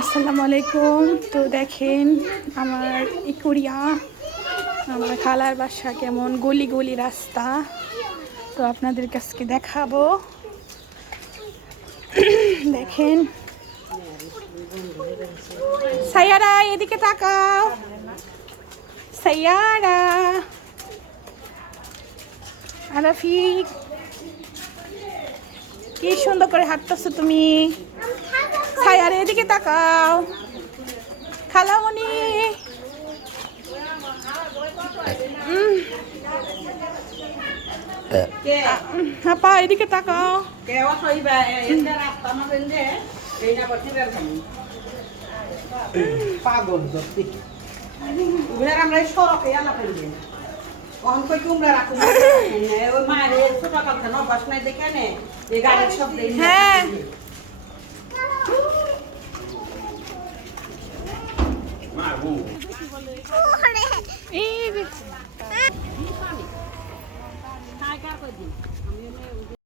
আসসালামু আলাইকুম। তো দেখেন আমার ইকুরিয়া, আমার খালার বাসা কেমন গলি গলি রাস্তা, তো আপনাদের কাছে দেখাবো। দেখেন সাইয়ারা, এদিকে তাকাও। সাইয়ারা, আরাফিক, কি সুন্দর করে হাঁটতেছো তুমি। সাইয়ারা, এদিকে তাকাও। খালামণি, আপা এদিকে তাকাও। পাগল আমরা সরকে এলাকায় কখন কই কুমড়া রাখুন ওই মায়ের ছোটকাল থেকে অভ্যাস নাই দেখে নে এই গাড়ির শব্দে হ্যাঁ এই